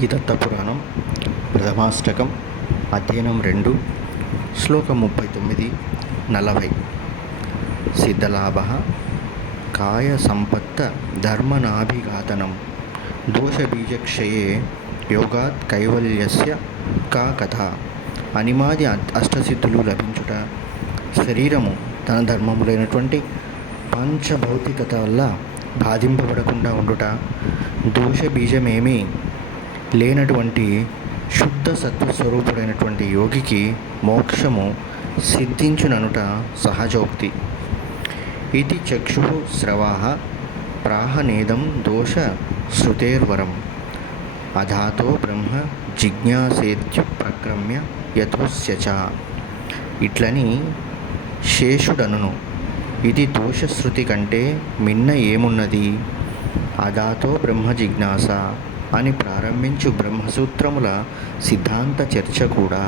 శ్రీ దత్తపురాణం ప్రథమాష్టకం అధ్యయనం 2 శ్లోకం 39-40. సిద్ధలాభ కాయ సంపత్త ధర్మనాభిఘాతనం దోషబీజక్షయే యోగాత్ కైవల్యస్య కా కథ. అనిమాది అష్టసిద్ధులు లభించుట, శరీరము తన ధర్మములైనటువంటి పంచభౌతికత వల్ల బాధింపబడకుండా ఉండుట, దోషబీజమేమీ లేనటువంటి శుద్ధ సత్వస్వరూపుడైనటువంటి యోగికి మోక్షము సిద్ధించుననుట సహజోక్తి. ఇది చక్షు స్రవాః ప్రాహనేదం దోష శృతేర్వరం అధాతో బ్రహ్మ జిజ్ఞాసేత్యుపక్రమ్య యథోస్య చ. ఇట్లని శేషుడనును, ఇది దోషశృతి కంటే మిన్న ఏమున్నది, అదాతో బ్రహ్మ జిజ్ఞాస అని ప్రారంభించు బ్రహ్మసూత్రముల సిద్ధాంత చర్చ కూడా